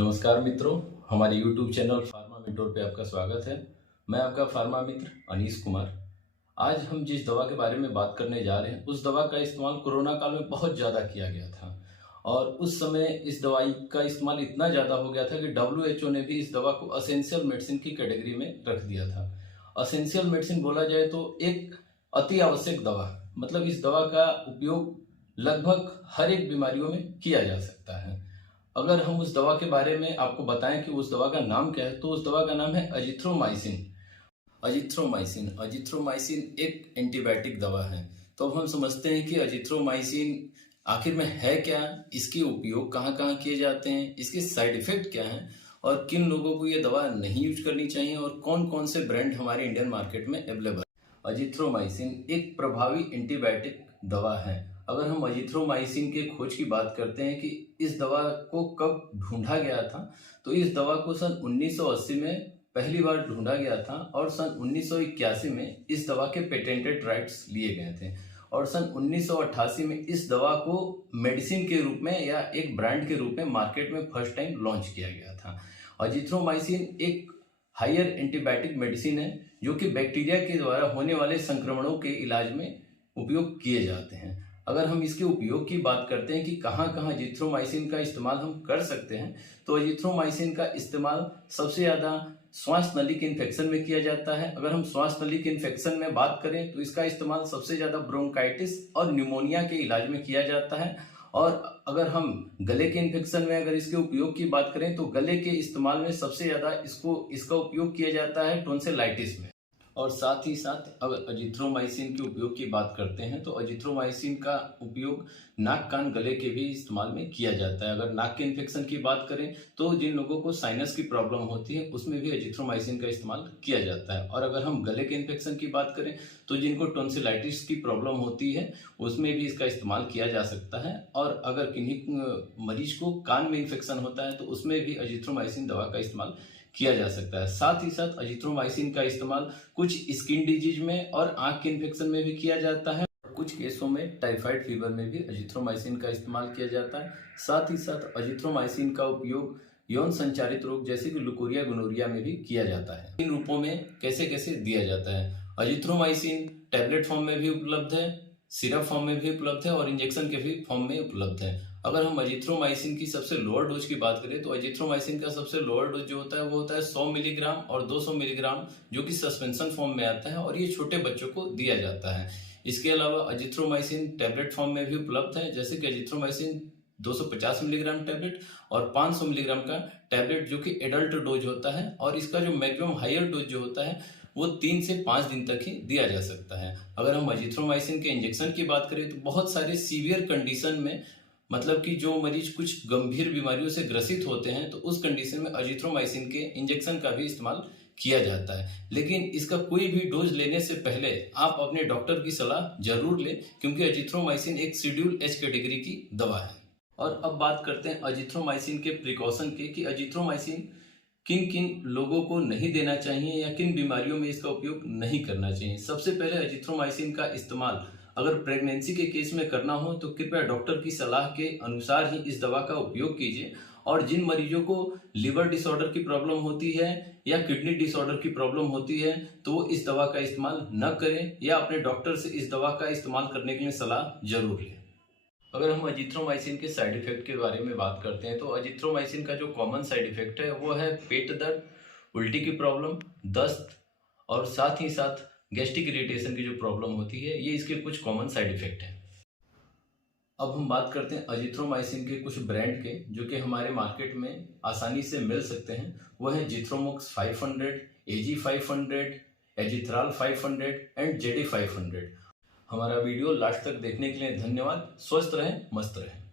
नमस्कार मित्रों, हमारे YouTube चैनल फार्मा मेंटोर पे आपका स्वागत है। मैं आपका फार्मा मित्र अनीश कुमार। आज हम जिस दवा के बारे में बात करने जा रहे हैं उस दवा का इस्तेमाल कोरोना काल में बहुत ज़्यादा किया गया था और उस समय इस दवाई का इस्तेमाल इतना ज़्यादा हो गया था कि WHO ने भी इस दवा को असेंशियल मेडिसिन की कैटेगरी में रख दिया था। असेंशियल मेडिसिन बोला जाए तो एक अति आवश्यक दवा, मतलब इस दवा का उपयोग लगभग हर एक बीमारियों में किया जा सकता है। अगर हम उस दवा के बारे में आपको बताएं कि उस दवा का नाम क्या है, तो उस दवा का नाम है अजिथ्रोमाइसिन। अजिथ्रोमाइसिन एक एंटीबायोटिक दवा है। तो अब हम समझते हैं कि अजिथ्रोमाइसिन आखिर में है क्या, इसके उपयोग कहाँ कहाँ किए जाते हैं, इसके साइड इफेक्ट क्या हैं और किन लोगों को ये दवा नहीं यूज करनी चाहिए और कौन कौन से ब्रांड हमारे इंडियन मार्केट में अवेलेबल है। अजिथ्रोमाइसिन एक प्रभावी एंटीबायोटिक दवा है। अगर हम अजिथ्रोमाइसिन के खोज की बात करते हैं कि इस दवा को कब ढूंढा गया था, तो इस दवा को सन 1980 में पहली बार ढूंढा गया था और सन 1981 में इस दवा के पेटेंटेड राइट्स लिए गए थे और सन 1988 में इस दवा को मेडिसिन के रूप में या एक ब्रांड के रूप में मार्केट में फर्स्ट टाइम लॉन्च किया गया था। अजिथ्रोमाइसिन एक हायर एंटीबायोटिक मेडिसिन है जो कि बैक्टीरिया के द्वारा होने वाले संक्रमणों के इलाज में उपयोग किए जाते हैं। अगर हम इसके उपयोग की बात करते हैं कि कहाँ कहाँ अजिथ्रोमाइसिन का इस्तेमाल हम कर सकते हैं, तो अजिथ्रोमाइसिन का इस्तेमाल सबसे ज़्यादा श्वास नली के इन्फेक्शन में किया जाता है। अगर हम श्वास नली के इन्फेक्शन में बात करें तो इसका इस्तेमाल सबसे ज़्यादा ब्रोंकाइटिस और न्यूमोनिया के इलाज में किया जाता है। और अगर हम गले के इन्फेक्शन में अगर इसके उपयोग की बात करें तो गले के इस्तेमाल में सबसे ज़्यादा इसका उपयोग किया जाता है टोंसिलाइटिस में। और साथ ही साथ अगर अजिथ्रोमाइसिन के उपयोग की बात करते हैं तो अजिथ्रोमाइसिन का उपयोग नाक कान गले के भी इस्तेमाल में किया जाता है। अगर नाक के इन्फेक्शन की बात करें तो जिन लोगों को साइनस की प्रॉब्लम होती है उसमें भी अजिथ्रोमाइसिन का इस्तेमाल किया जाता है। और अगर हम गले के इन्फेक्शन की बात करें तो जिनको टोंसिलाइटिस की प्रॉब्लम होती है उसमें भी इसका इस्तेमाल किया जा सकता है। और अगर किन्हीं मरीज को कान में इन्फेक्शन होता है तो उसमें भी अजिथ्रोमाइसिन दवा का इस्तेमाल किया जा सकता है। साथ ही साथ अजिथ्रोमाइसिन का इस्तेमाल कुछ स्किन डिजीज में और आंख के इन्फेक्शन में भी किया जाता है। कुछ केसों में टाइफाइड फीवर में भी अजिथ्रोमाइसिन का इस्तेमाल किया जाता है। साथ ही साथ अजिथ्रोमाइसिन का उपयोग यौन संचारित रोग जैसे कि लुकोरिया गोनोरिया में भी किया जाता है। इन रूपों में कैसे कैसे दिया जाता है। अजिथ्रोमाइसिन टैबलेट फॉर्म में भी उपलब्ध है, सिरप फॉर्म में भी उपलब्ध है और इंजेक्शन के भी फॉर्म में उपलब्ध है। अगर हम अजिथ्रोमाइसिन की सबसे लोअर डोज की बात करें तो अजिथ्रोमाइसिन का सबसे लोअर डोज जो होता है वो होता है 100 मिलीग्राम और 200 मिलीग्राम, जो कि सस्पेंशन फॉर्म में आता है और ये छोटे बच्चों को दिया जाता है। इसके अलावा अजिथ्रोमाइसिन टैबलेट फॉर्म में भी उपलब्ध है, जैसे कि अजिथ्रोमाइसिन 250 मिलीग्राम टैबलेट और 500 मिलीग्राम का टैबलेट जो कि एडल्ट डोज होता है। और इसका जो मैक्सिमम हायर डोज जो होता है वो 3 से 5 दिन तक ही दिया जा सकता है। अगर हम अजिथ्रोमाइसिन के इंजेक्शन की बात करें तो बहुत सारे सीवियर कंडीशन में, मतलब कि जो मरीज कुछ गंभीर बीमारियों से ग्रसित होते हैं तो उस कंडीशन में अजिथ्रोमाइसिन के इंजेक्शन का भी इस्तेमाल किया जाता है। लेकिन इसका कोई भी डोज लेने से पहले आप अपने डॉक्टर की सलाह जरूर लें, क्योंकि अजिथ्रोमाइसिन एक शेड्यूल एच कैटेगरी की दवा है। और अब बात करते हैं अजिथ्रोमाइसिन के प्रिकॉशन के, कि अजिथ्रोमाइसिन किन किन लोगों को नहीं देना चाहिए या किन बीमारियों में इसका उपयोग नहीं करना चाहिए। सबसे पहले अजिथ्रोमाइसिन का इस्तेमाल अगर प्रेगनेंसी के केस में करना हो तो कृपया डॉक्टर की सलाह के अनुसार ही इस दवा का उपयोग कीजिए। और जिन मरीजों को लिवर डिसऑर्डर की प्रॉब्लम होती है या किडनी डिसऑर्डर की प्रॉब्लम होती है तो वो इस दवा का इस्तेमाल न करें या अपने डॉक्टर से इस दवा का इस्तेमाल करने के लिए सलाह जरूर लें। अगर हम अजिथ्रोमाइसिन के साइड इफेक्ट के बारे में बात करते हैं तो अजिथ्रोमाइसिन का जो कॉमन साइड इफेक्ट है वो है पेट दर्द, उल्टी की प्रॉब्लम, दस्त और साथ ही साथ गैस्ट्रिक इरिटेशन की जो प्रॉब्लम होती है, ये इसके कुछ कॉमन साइड इफेक्ट हैं। अब हम बात करते हैं अजिथ्रोमाइसिन के कुछ ब्रांड के जो कि हमारे मार्केट में आसानी से मिल सकते हैं। वो है जिथ्रोमॉक्स 500, AG 500, एजिथ्राल 500 एंड JD 500। हमारा वीडियो लास्ट तक देखने के लिए धन्यवाद। स्वस्थ रहें, मस्त रहें।